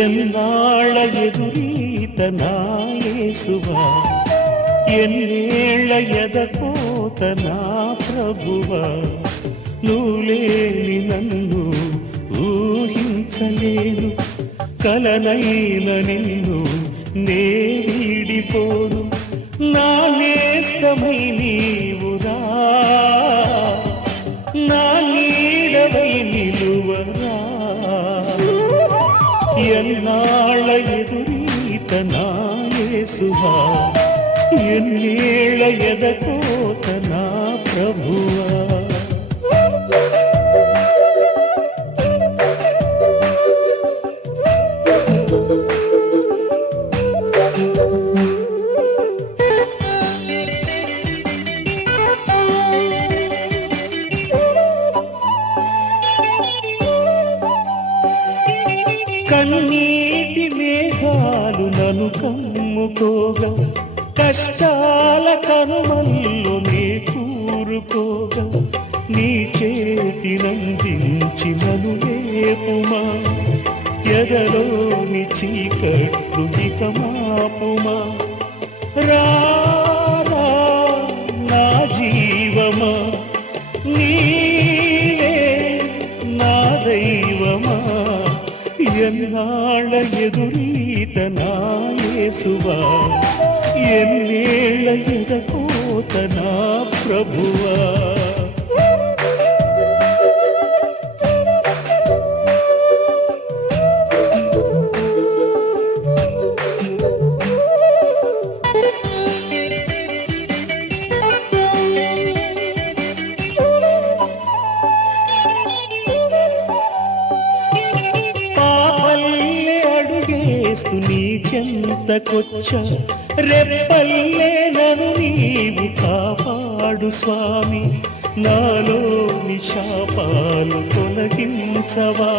ఎన్నాళ్ళ ఎదురీత నా యేసువా, ఎన్నేళ్ళ ఎదకోత నా ప్రభువా, నువ్వు లేని నన్ను ఊహించలేను, కలనైన నిన్ను నే వీడిపోను, నా నేస్తమై నీవురా, నా నీడవై నిలువరా. ఎన్నాళ్ళ ఎదురీత నా యేసువా, ఎన్నేళ్ళ ఎదకోత నా ప్రభువా. కన్నీటి మేఘాలు నన్ను కమ్ముకోగా, కష్టాల కనుమల్లో నే కూరుకోగా, నీ చేతినందించి నన్ను లేపుమా, ఎదలోని చీకట్లు ఇక మాపుమా. రారా నా జీవమా, నీవే నా దైవమా, ఎన్నాళ్ళ ఎదురీత నా యేసువా, ఎన్నేళ్ళ ఎదకోత నా ప్రభువా. నీ చెంతకొచ్చ రెప్పల్లే నన్ను నీవు కాపాడు స్వామి, నాలోని శాపాలు తొలగించవా,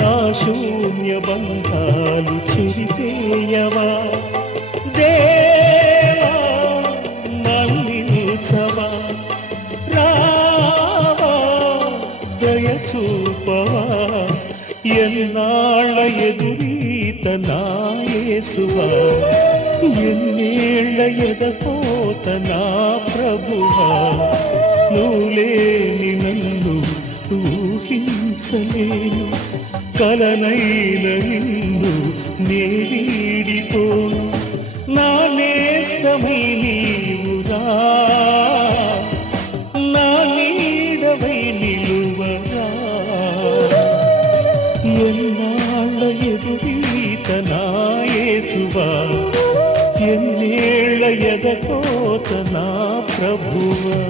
నా శూన్య బంధాలు చెరిపేయవా. దేవా మన్నించవా, రావా దయ చూపవా, ఎన్నాళ్ళ ఎదురీత నా యేసువా, ఎన్నేళ్ళ ఎదకోత నా ప్రభువా, నువ్వు లేని నన్ను ఊహించలేను, కలనైన నిన్ను నే వీడిపోను, నా నేస్తమై నీవురా, నా నీడవై నిలువరా. ఎన్నాళ్ళ ఎదురీత నా యేసువా, ఎన్నేళ్ళ ఎదకోత నా ప్రభువా.